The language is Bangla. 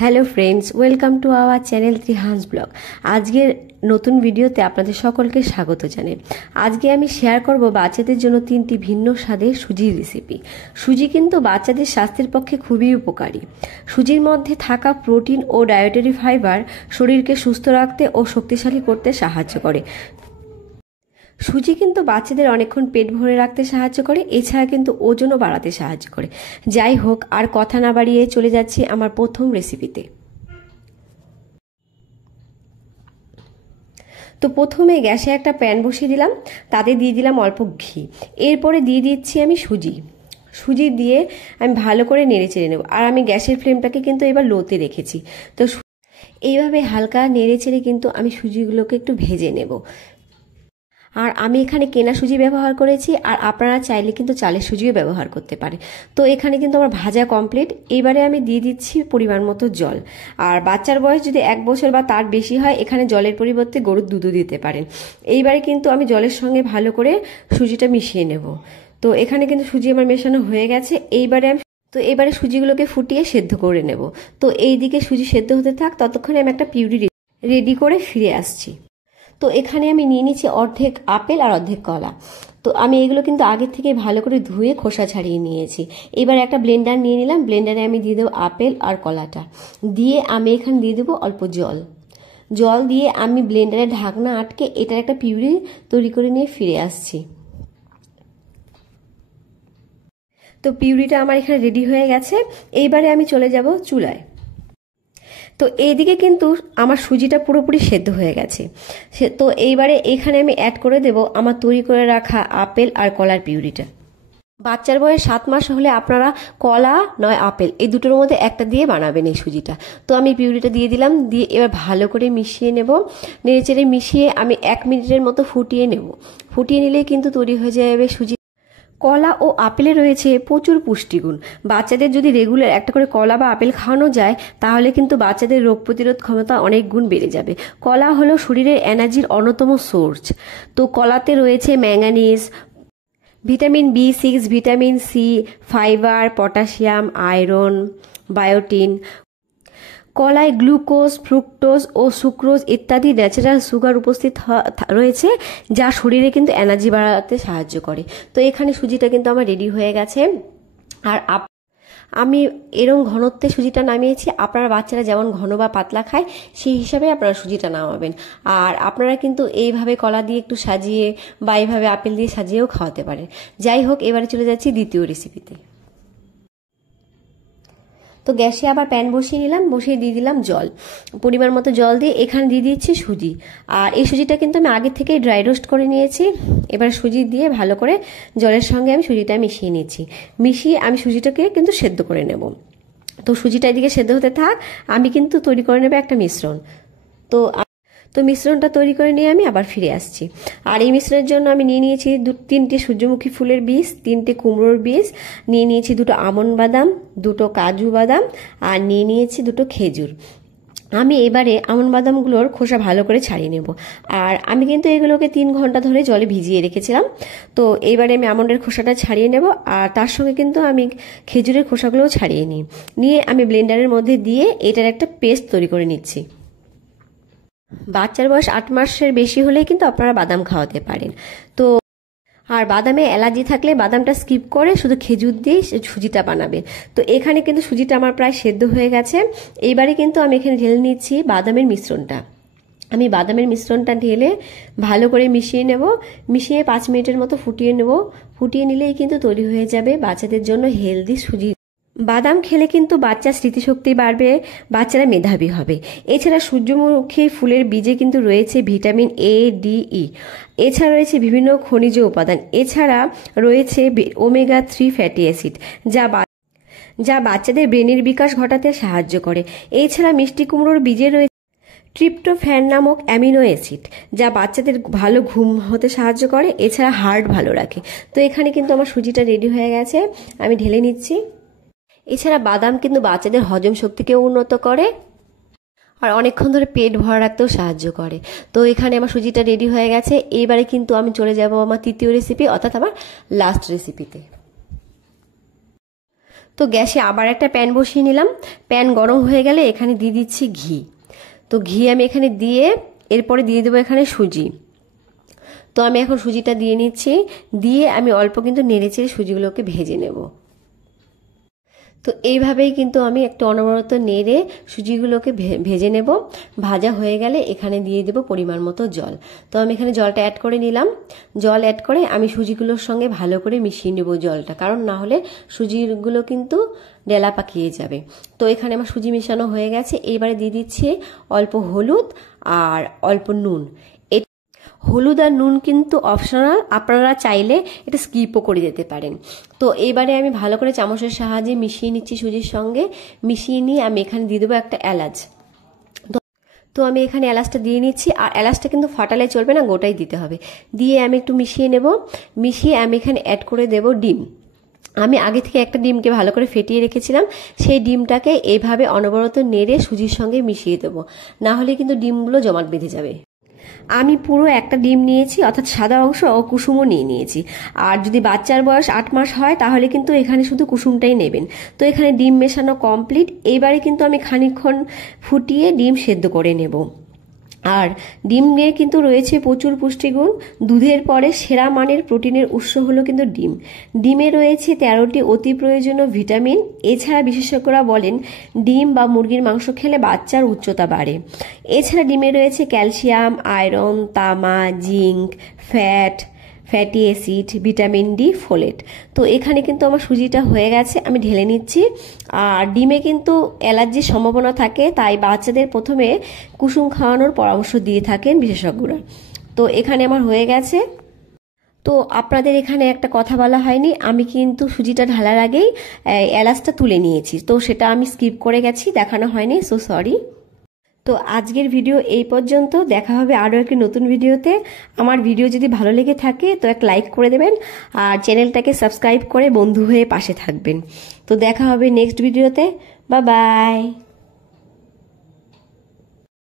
Hello friends, welcome to our channel ত্রিহান্স ব্লগ। আজকের নতুন ভিডিওতে আপনাদের সকলকে স্বাগত জানাই। আজকে আমি শেয়ার করব বাচ্চাদের জন্য 3টি ভিন্ন স্বাদের সুজির রেসিপি। সুজি কিন্তু বাচ্চাদের স্বাস্থ্যের পক্ষে খুবই উপকারী। সুজির মধ্যে থাকা প্রোটিন ও ডায়েটারি ফাইবার শরীরকে সুস্থ রাখতে ও শক্তিশালী করতে সাহায্য করে। সুজি কিন্তু বাচ্চাদের অনেকক্ষণ পেট ভরে রাখতে সাহায্য করে, এছাড়া কিন্তু ওজনও বাড়াতে সাহায্য করে। যাই হোক, আর কথা না বাড়িয়ে চলে যাচ্ছি আমার প্রথম রেসিপিতে। তো প্রথমে গ্যাসে একটা প্যান বসিয়ে দিলাম, তাতে দিয়ে দিলাম অল্প ঘি। এরপরে দিয়ে দিচ্ছি আমি সুজি দিয়ে আমি ভালো করে নেড়ে চেড়ে নেব। আর আমি গ্যাসের ফ্লেমটাকে কিন্তু এবার লোতে রেখেছি। তো এইভাবে হালকা নেড়ে চেড়ে কিন্তু আমি সুজিগুলোকে একটু ভেজে নেব। আর আমি এখানে কেনা সুজি ব্যবহার করেছি, আর আপনারা চাইলে কিন্তু চালের সুজিও ব্যবহার করতে পারে। তো এখানে কিন্তু আমার ভাজা কমপ্লিট। এবারে আমি দিয়ে দিচ্ছি পরিমাণ মতো জল। আর বাচ্চার বয়স যদি 1 বছর বা তার বেশি হয়, এখানে জলের পরিবর্তে গরুর দুধও দিতে পারেন। এইবারে কিন্তু আমি জলের সঙ্গে ভালো করে সুজিটা মিশিয়ে নেব। তো এখানে কিন্তু সুজি আমার মেশানো হয়ে গেছে। এবারে সুজিগুলোকে ফুটিয়ে সেদ্ধ করে নেব। তো এইদিকে সুজি সেদ্ধ হতে থাক, ততক্ষণে আমি একটা পিউরি রেডি করে ফিরে আসছি। তো এখানে আমি নিয়ে নিচ্ছি অর্ধেক আপেল আর অর্ধেক কলা। তো আমি এগুলো কিন্তু আগের থেকে ভালো করে ধুয়ে খোসা ছাড়িয়ে নিয়েছি। এবার একটা ব্লেন্ডার নিয়ে নিলাম, ব্লেন্ডারে আমি দিয়ে দেবো আপেল আর কলাটা। দিয়ে আমি এখানে দিয়ে দেবো অল্প জল দিয়ে আমি ব্লেন্ডারে ঢাকনা আটকে এটার একটা পিউরি তৈরি করে নিয়ে ফিরে আসছি। তো পিউরিটা আমার এখানে রেডি হয়ে গেছে। এইবারে আমি চলে যাব চুলায়। তো এইদিকে কিন্তু আমার সুজিটা পুরোপুরি সেদ্ধ হয়ে গেছে। তো এইবারে এখানে আমি অ্যাড করে দেব আমার তৈরি করে রাখা আপেল আর কলার পিউরিটা। বাচ্চার বয়স 7 মাস হলে আপনারা কলা নয় আপেল এই দুটোর মধ্যে একটা দিয়ে বানাবেন এই সুজিটা। তো আমি পিউরিটা দিয়ে দিলাম, দিয়ে এবার ভালো করে মিশিয়ে নেব। নেড়েচেড়ে মিশিয়ে আমি 1 মিনিটের মতো ফুটিয়ে নেব। ফুটিয়ে নিলেই কিন্তু তৈরি হয়ে যাবে সুজি। কলা ও আপেলে রয়েছে প্রচুর পুষ্টিগুণ। বাচ্চাদের যদি রেগুলার একটা করে কলা বা আপেল খাওয়ানো যায়, তাহলে কিন্তু বাচ্চাদের রোগ প্রতিরোধ ক্ষমতা অনেক গুণ বেড়ে যাবে। কলা হলো শরীরের এনার্জির অন্যতম সোর্স। তো কলাতে রয়েছে manganese, vitamin B6, vitamin C, fibre, potassium, iron, biotin. কলায় গ্লুকোজ, ফ্রুক্টোজ ও সুক্রোজ ইত্যাদি ন্যাচারাল সুগার উপস্থিত রয়েছে, যা শরীরে কিন্তু এনার্জি বাড়াতে সাহায্য করে। তো এখানে সুজিটা কিন্তু আমার রেডি হয়ে গেছে। আর আমি এরকম ঘনত্বে সুজিটা নামিয়েছি। আপনারা বাচ্চারা যেমন ঘন বা পাতলা খায়, সেই হিসাবে আপনারা সুজিটা নামাবেন। আর আপনারা কিন্তু এইভাবে কলা দিয়ে একটু সাজিয়ে বা এইভাবে আপেল দিয়ে সাজিয়েও খাওয়াতে পারেন। যাই হোক, এবারে চলে যাচ্ছি দ্বিতীয় রেসিপিতে। তো গ্যাসে আবার প্যান বসিয়ে নিলাম, বসিয়ে দিয়ে দিলাম জল। পরিমাণ মতো জল দিয়ে এখানে দিয়ে দিচ্ছি সুজি। আর এই সুজিটা কিন্তু আমি আগে থেকেই ড্রাই রোস্ট করে নিয়েছি। এবার সুজি দিয়ে ভালো করে জলের সঙ্গে আমি সুজিটা মিশিয়ে নিচ্ছি। মিশিয়ে আমি সুজিটাকে কিন্তু সেদ্ধ করে নেব। তো সুজিটা এদিকে সেদ্ধ হতে থাক, আমি কিন্তু তৈরি করে নেব একটা মিশ্রণ। তো মিশ্রণটা তৈরি করে নিয়ে আমি আবার ফিরে আসছি। আর এই মিশ্রণের জন্য আমি নিয়ে নিয়েছি 3টে সূর্যমুখী ফুলের বীজ, 3টে কুমড়োর বীজ, নিয়ে নিয়েছি 2টো আমন্ড বাদাম, 2টো কাজু বাদাম, আর নিয়ে নিয়েছি 2টো খেজুর। আমি এবারে আমন্ড বাদামগুলোর খোসা ভালো করে ছাড়িয়ে নেব। আর আমি কিন্তু এগুলোকে 3 ঘন্টা ধরে জলে ভিজিয়ে রেখেছিলাম। তো এইবারে আমি আমন্ডের খোসাটা ছাড়িয়ে নেব, আর তার সঙ্গে কিন্তু আমি খেজুরের খোসাগুলোও ছাড়িয়ে নিয়ে আমি ব্লেন্ডারের মধ্যে দিয়ে এটার একটা পেস্ট তৈরি করে নিচ্ছি। বাচ্চার বয়স 8 মাসের বেশি হলে কিন্তু আপনারা বাদাম খাওয়াতে পারেন। তো আর বাদামে অ্যালার্জি থাকলে বাদামটা স্কিপ করে শুধু খেজুর দিয়ে সুজিটা বানাবেন। তো এখানে কিন্তু সুজিটা আমার প্রায় সেদ্ধ হয়ে গেছে। এইবারে কিন্তু আমি এখানে ঢেলে নিচ্ছি বাদামের মিশ্রণটা। আমি বাদামের মিশ্রণটা ঢেলে ভালো করে মিশিয়ে নেব। মিশিয়ে 5 মিনিটের মতো ফুটিয়ে নেব। ফুটিয়ে নিলেই কিন্তু তৈরি হয়ে যাবে বাচ্চাদের জন্য হেলদি সুজি। বাদাম খেলে কিন্তু বাচ্চার স্মৃতিশক্তি বাড়বে, বাচ্চারা মেধাবী হবে। এছাড়া সূর্যমুখী ফুলের বীজে কিন্তু রয়েছে ভিটামিন A, D, E। এছাড়া রয়েছে বিভিন্ন খনিজ উপাদান। এছাড়া রয়েছে ওমেগা 3 ফ্যাটি অ্যাসিড, যা বাচ্চাদের ব্রেনের বিকাশ ঘটাতে সাহায্য করে। এছাড়া মিষ্টি কুমড়োর বীজে রয়েছে ট্রিপ্টোফ্যান নামক অ্যামিনো অ্যাসিড, যা বাচ্চাদের ভালো ঘুম হতে সাহায্য করে। এছাড়া হার্ট ভালো রাখে। তো এখানে কিন্তু আমার সুজিটা রেডি হয়ে গেছে, আমি ঢেলে নিচ্ছি। এছাড়া বাদাম কিন্তু বাচ্চাদের হজম শক্তিকেও উন্নত করে, আর অনেকক্ষণ ধরে পেট ভরা রাখতেও সাহায্য করে। তো এখানে আমার সুজিটা রেডি হয়ে গেছে। এইবারে কিন্তু আমি চলে যাব আমার তৃতীয় রেসিপি, অর্থাৎ আমার লাস্ট রেসিপিতে। তো গ্যাসে আবার একটা প্যান বসিয়ে নিলাম। প্যান গরম হয়ে গেলে এখানে দিয়ে দিচ্ছি ঘি। তো ঘি আমি এখানে দিয়ে এরপরে দিয়ে দেবো এখানে সুজি। তো আমি এখন সুজিটা দিয়ে নিচ্ছি, দিয়ে আমি অল্প কিন্তু নেড়েচেড়ে সুজিগুলোকে ভেজে নেব। তো এইভাবেই কিন্তু আমি একটু অনবরত নেড়ে সুজিগুলোকে ভেজে নেব। ভাজা হয়ে গেলে এখানে দিয়ে দেব পরিমাণ মতো জল। তো আমি এখানে জলটা অ্যাড করে নিলাম। জল অ্যাড করে আমি সুজিগুলোর সঙ্গে ভালো করে মিশিয়ে নেব জলটা, কারণ না হলে সুজিগুলো কিন্তু ডেলা পাকিয়ে যাবে। তো এখানে আমার সুজি মেশানো হয়ে গেছে। এইবারে দিয়ে দিচ্ছি অল্প হলুদ আর অল্প নুন। হলুদ আর নুন কিন্তু অপশনাল, আপনারা চাইলে এটা স্কিপও করে যেতে পারেন। তো এবারে আমি ভালো করে চামচের সাহায্যে মিশিয়ে নিচ্ছি সুজির সঙ্গে। মিশিয়ে নিয়ে আমি এখানে দিয়ে দেবো একটা এলাচ। তো আমি এখানে এলাচটা দিয়ে নিচ্ছি, আর এলাচটা কিন্তু ফাটালে চলবে না, গোটাই দিতে হবে। দিয়ে আমি একটু মিশিয়ে নেব। মিশিয়ে আমি এখানে অ্যাড করে দেব ডিম। আমি আগে থেকে একটা ডিমকে ভালো করে ফেটিয়ে রেখেছিলাম, সেই ডিমটাকে এইভাবে অনবরত নেড়ে সুজির সঙ্গে মিশিয়ে দেবো, না হলে কিন্তু ডিমগুলো জমাট বেঁধে যাবে। আমি পুরো একটা ডিম নিয়েছি, অর্থাৎ সাদা অংশ ও কুসুমও নিয়েছি। আর যদি বাচ্চার বয়স 8 মাস হয় তাহলে কিন্তু এখানে শুধু কুসুমটাই নেবেন। তো এখানে ডিম মেশানো কমপ্লিট। এইবারে কিন্তু আমি খানিকক্ষণ ফুটিয়ে ডিম সেদ্ধ করে নেব। আর ডিমের কিন্তু রয়েছে প্রচুর পুষ্টিগুণ। দুধের পরে সেরা মানের প্রোটিনের উৎস হলো কিন্তু ডিম। ডিমে রয়েছে 13টি অতি প্রয়োজনীয় ভিটামিন। এছাড়া বিশেষজ্ঞরা বলেন ডিম বা মুরগির মাংস খেলে বাচ্চার উচ্চতা বাড়ে। এছাড়া ডিমে রয়েছে ক্যালসিয়াম, আয়রন, তামা, zinc, fatty acid, vitamin D, folate. তো এখানে কিন্তু আমার সুজিটা হয়ে গেছে, আমি ঢেলে নিচ্ছি। আর ডিমে কিন্তু অ্যালার্জির সম্ভাবনা থাকে, তাই বাচ্চাদের প্রথমে কুসুম খাওয়ানোর পরামর্শ দিয়ে থাকেন বিশেষজ্ঞরা। তো এখানে আমার হয়ে গেছে। তো আপনাদের এখানে একটা কথা বলা হয়নি, আমি কিন্তু সুজিটা ঢালার আগেই এলাচটা তুলে নিয়েছি, তো সেটা আমি স্কিপ করে গেছি, দেখানো হয়নি, সো সরি। তো আজকের ভিডিও এই পর্যন্ত। দেখা হবে আরও একটি নতুন ভিডিওতে। আমার ভিডিও যদি ভালো লেগে থাকে তো এক লাইক করে দেবেন, আর চ্যানেলটাকে সাবস্ক্রাইব করে বন্ধু হয়ে পাশে থাকবেন। তো দেখা হবে নেক্সট ভিডিওতে। Bye bye.